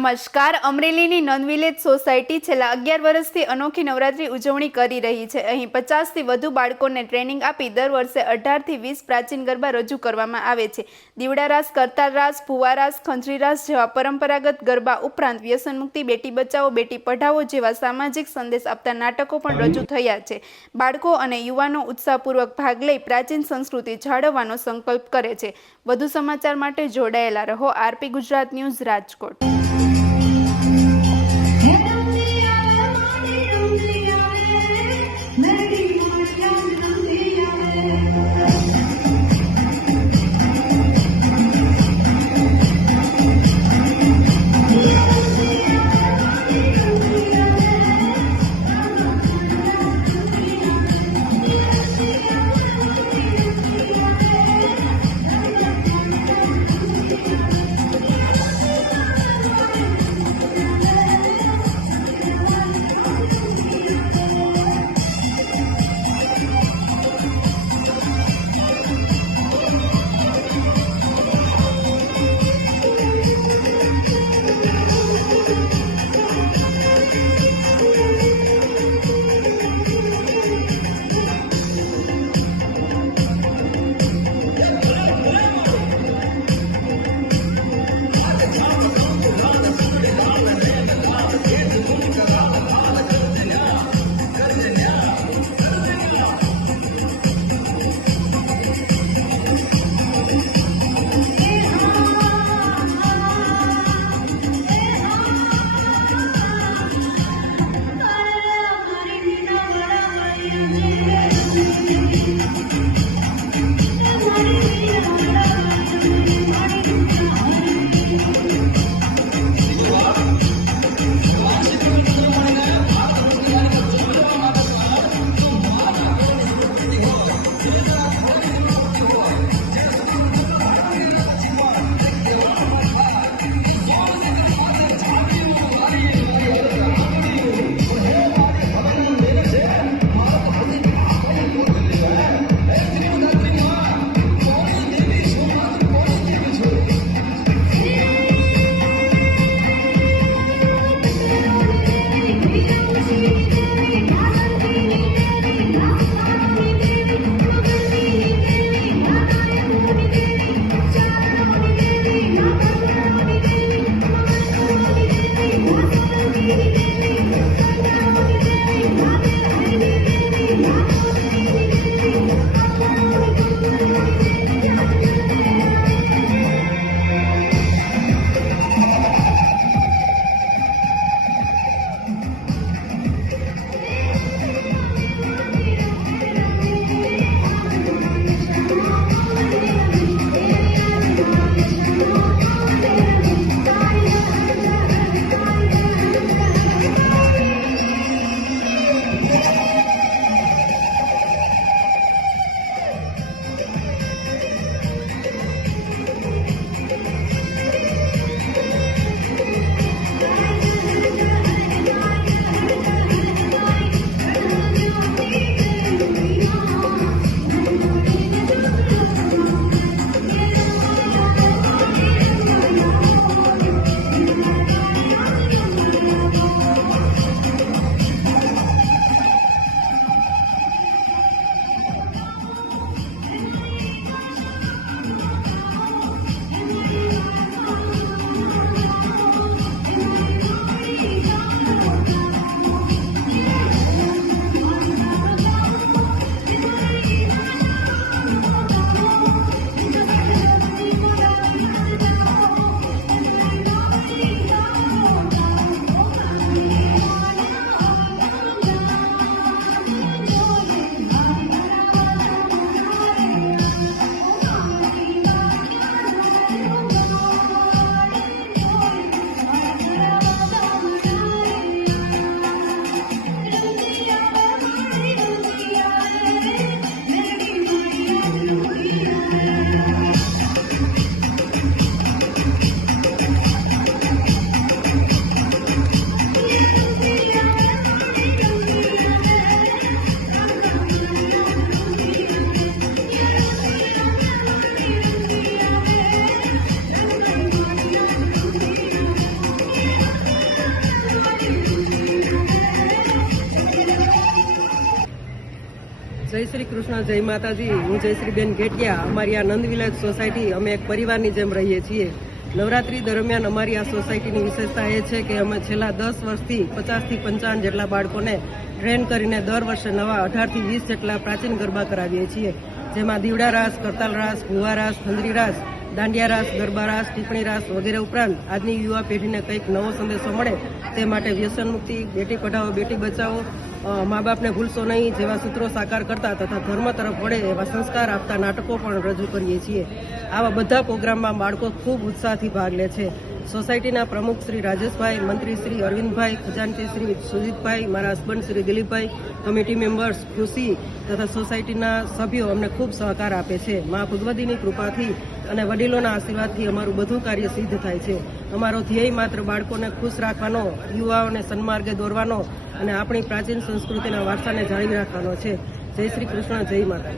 નમસ્કાર. અમરેલીની none village society છેલ્લા અગિયાર વર્ષથી અનોખી નવરાત્રી ઉજવણી કરી રહી છે. અહીં પચાસથી વધુ બાળકોને ટ્રેનિંગ આપી દર વર્ષે અઢારથી વીસ પ્રાચીન ગરબા રજૂ કરવામાં આવે છે. દીવડારાસ રાસ કરતાલ રાસ ભુવા રાસ ખંજરી રાસ જેવા પરંપરાગત ગરબા ઉપરાંત વ્યસનમુક્તિ બેટી બચાવો બેટી પઢાવો જેવા સામાજિક સંદેશ આપતા નાટકો પણ રજૂ થયા છે. બાળકો અને યુવાનો ઉત્સાહપૂર્વક ભાગ લઈ પ્રાચીન સંસ્કૃતિ જાળવવાનો સંકલ્પ કરે છે. વધુ સમાચાર માટે જોડાયેલા રહો. RP Gujarat news Rajkot. Shri Krishna, જય માતાજી. હું જયશ્રીબેન ઘેટિયા. અમારી આ નંદ વિલેજ સોસાયટી અમે એક પરિવારની જેમ રહીએ છીએ. નવરાત્રી દરમિયાન અમારી આ સોસાયટીની વિશેષતા એ છે કે અમે છેલ્લા દસ વર્ષથી પચાસથી પંચાવન જેટલા બાળકોને ટ્રેન કરીને દર વર્ષે નવા અઢારથી વીસ જેટલા પ્રાચીન ગરબા કરાવીએ છીએ. જેમાં દીવડા રાસ, કરતાલ રાસ ભુવા રાસ, ખંદરી રાસ દાંડિયા રાસ, ગરબા રાસ ટીપણી રાસ વગેરે ઉપરાંત આજની યુવા પેઢીને કંઈક નવો સંદેશો મળે તે માટે વ્યસન મુક્તિ, બેટી પઢાઓ બેટી બચાવો મા બાપને ભૂલશો નહીં જેવા સૂત્રો સાકાર કરતા તથા ધર્મ તરફ વળે એવા સંસ્કાર આપતા નાટકો પણ રજૂ કરીએ છીએ. આવા બધા પ્રોગ્રામમાં બાળકો ખૂબ ઉત્સાહથી ભાગ લે છે. સોસાયટીના પ્રમુખ શ્રી રાજેશભાઈ, મંત્રી શ્રી અરવિંદભાઈ, ખજાનચી શ્રી સુજીતભાઈ, મારા husband Shri Dilipbhai, committee members Khushi તથા સોસાયટીના સભ્યો અમને ખૂબ સહકાર આપે છે. મા ભગવતીની કૃપાથી અને વડીલોના આશીર્વાદથી અમારું બધું કાર્ય સિદ્ધ થાય છે. અમારો ધ્યેય માત્ર બાળકોને ખુશ રાખવાનો, યુવાઓને સન્માર્ગે દોરવાનો અને આપણી પ્રાચીન સંસ્કૃતિના વારસાને જાળવી રાખવાનો છે. જય શ્રી કૃષ્ણ, જય માતા.